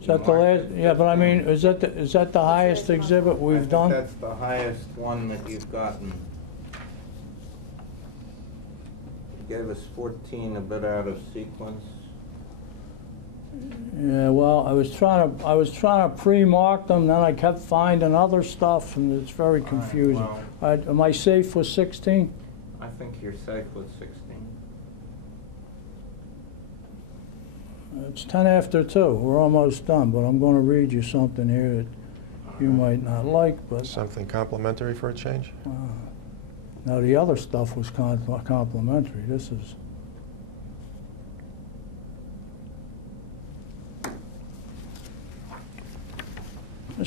Is that the last? Yeah, but I mean, is that the highest exhibit we've done? That's the highest one that you've gotten. You gave us 14 a bit out of sequence. Yeah, well, I was trying to pre-mark them, then I kept finding other stuff, and it's very confusing. Well, Am I safe with 16? I think you're safe with 16. It's 10 after 2. We're almost done, but I'm going to read you something here that you might not like. But Something complimentary for a change? now the other stuff was complimentary. This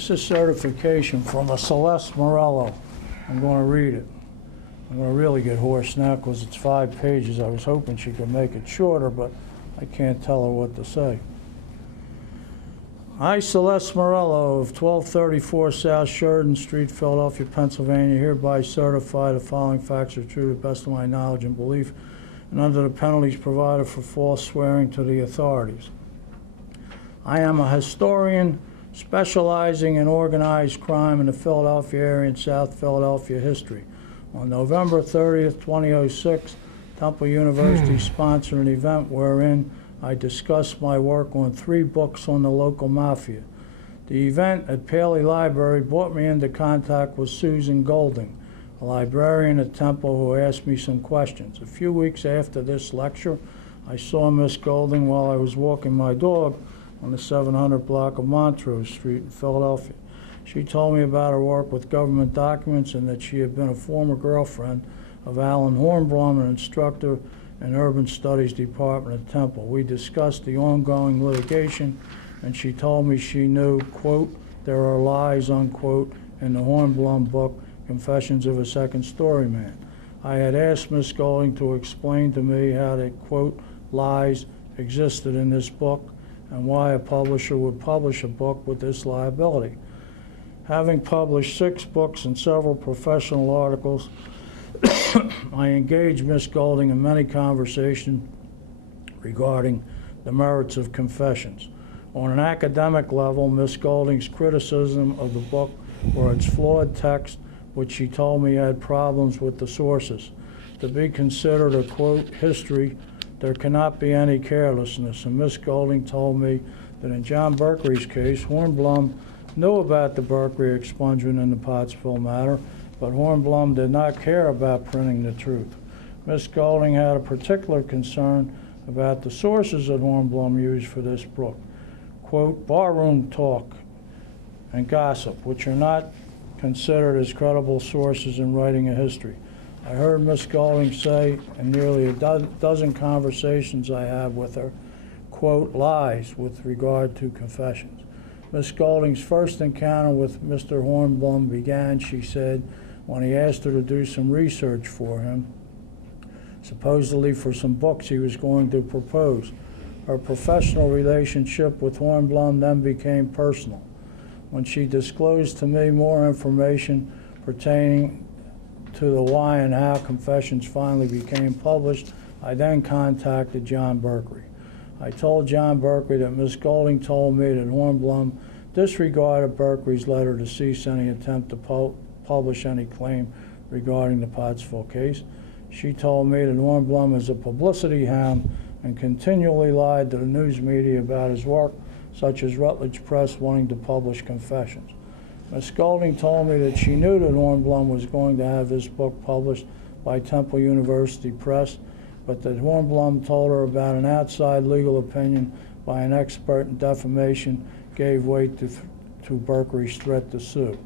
is certification from a Celeste Morello. I'm going to read it. I'm going to really get hoarse now because it's 5 pages. I was hoping she could make it shorter, but I can't tell her what to say. I, Celeste Morello of 1234 South Sheridan Street, Philadelphia, Pennsylvania, hereby certify the following facts are true to the best of my knowledge and belief, and under the penalties provided for false swearing to the authorities. I am a historian specializing in organized crime in the Philadelphia area and South Philadelphia history. On November 30th, 2006, Temple University sponsored an event wherein I discussed my work on 3 books on the local mafia. The event at Paley Library brought me into contact with Susan Golding, a librarian at Temple who asked me some questions. A few weeks after this lecture, I saw Miss Golding while I was walking my dog on the 700 block of Montrose Street in Philadelphia. She told me about her work with government documents and that she had been a former girlfriend of Alan Hornblum, an instructor in Urban Studies Department at Temple. We discussed the ongoing litigation, and she told me she knew, quote, there are lies, unquote, in the Hornblum book, Confessions of a Second Story Man. I had asked Miss Golding to explain to me how the, quote, lies existed in this book and why a publisher would publish a book with this liability. Having published 6 books and several professional articles, I engaged Miss Golding in many conversations regarding the merits of Confessions. On an academic level, Miss Golding's criticism of the book were its flawed text, which she told me had problems with the sources. To be considered a, quote, history, there cannot be any carelessness, and Miss Golding told me that in John Berkeley's case, Hornblum knew about the Berkeley expungement in the Pottsville matter, but Hornblum did not care about printing the truth. Miss Golding had a particular concern about the sources that Hornblum used for this book. Quote, barroom talk and gossip, which are not considered as credible sources in writing a history. I heard Miss Golding say in nearly a dozen conversations I had with her, quote, lies with regard to Confessions. Miss Golding's first encounter with Mr. Hornblum began, she said, when he asked her to do some research for him, supposedly for some books he was going to propose. Her professional relationship with Hornblum then became personal. When she disclosed to me more information pertaining to the why and how Confessions finally became published, I then contacted John Berkeley. I told John Berkeley that Miss Golding told me that Hornblum disregarded Berkeley's letter to cease any attempt to publish any claim regarding the Pottsville case. She told me that Hornblum is a publicity hound and continually lied to the news media about his work, such as Rutledge Press wanting to publish Confessions. Miss Golding told me that she knew that Hornblum was going to have this book published by Temple University Press, but that Hornblum told her about an outside legal opinion by an expert in defamation gave weight to Berkeley's threat to sue.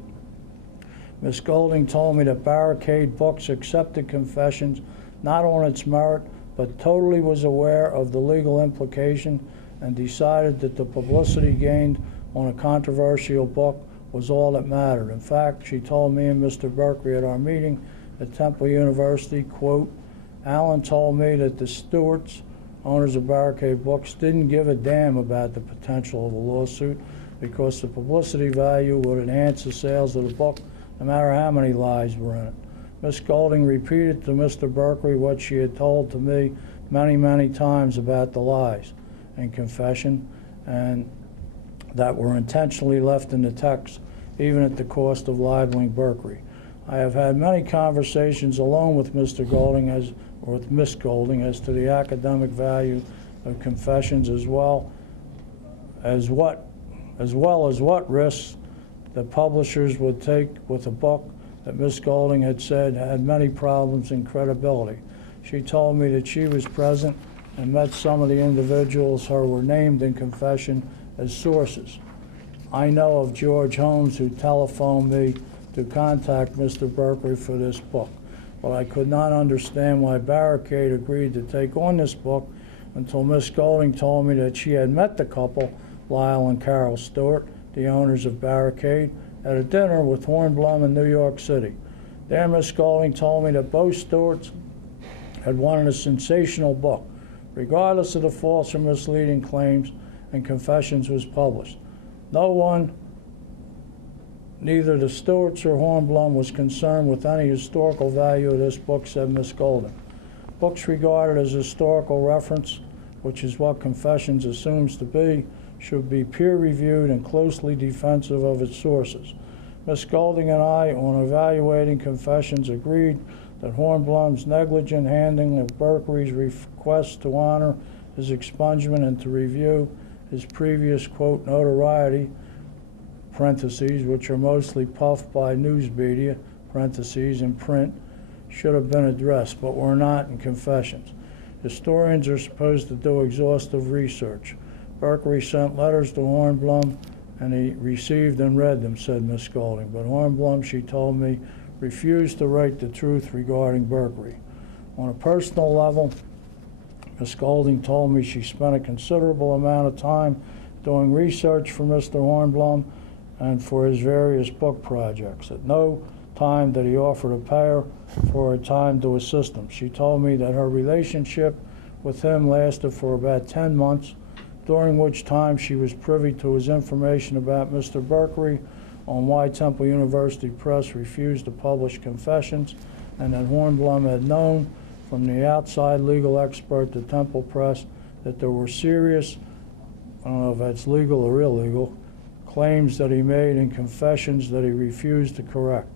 Miss Golding told me that Barricade Books accepted Confessions not on its merit, but totally was aware of the legal implication and decided that the publicity gained on a controversial book was all that mattered. In fact, she told me and Mr. Berkeley at our meeting at Temple University, quote, Alan told me that the Stewarts, owners of Barricade Books, didn't give a damn about the potential of a lawsuit because the publicity value would enhance the sales of the book no matter how many lies were in it. Miss Golding repeated to Mr. Berkeley what she had told to me many, many times about the lies in Confession, and that were intentionally left in the text, even at the cost of libeling Berkery. I have had many conversations alone with Mr. Golding or with Miss Golding as to the academic value of confessions, as well as what risks the publishers would take with a book that Miss Golding had said had many problems in credibility. She told me that she was present and met some of the individuals who were named in confession as sources. I know of George Holmes, who telephoned me to contact Mr. Berkery for this book, but I could not understand why Barricade agreed to take on this book until Miss Golding told me that she had met the couple, Lyle and Carol Stewart, the owners of Barricade, at a dinner with Hornblum in New York City. There, Miss Golding told me that both Stewarts had wanted a sensational book, regardless of the false or misleading claims and confessions was published. No one, neither the Stewarts or Hornblum, was concerned with any historical value of this book, said Miss Golding. Books regarded as historical reference, which is what Confessions assumes to be, should be peer-reviewed and closely defensive of its sources. Miss Golding and I, on evaluating Confessions, agreed that Hornblum's negligent handling of Berkery's request to honor his expungement and to review his previous, quote, notoriety, parentheses, which are mostly puffed by news media, parentheses, and print, should have been addressed, but were not in Confessions. Historians are supposed to do exhaustive research. Berkery sent letters to Hornblum, and he received and read them, said Miss Golding. But Hornblum, she told me, refused to write the truth regarding Berkery. On a personal level, Miss Golding told me she spent a considerable amount of time doing research for Mr. Hornblum and for his various book projects. At no time did he offer to pay her for her time to assist him. She told me that her relationship with him lasted for about 10 months, during which time she was privy to his information about Mr. Berkery, on why Temple University Press refused to publish Confessions, and that Hornblum had known from the outside legal expert to Temple Press that there were serious, I don't know if that's legal or illegal, claims that he made in Confessions that he refused to correct.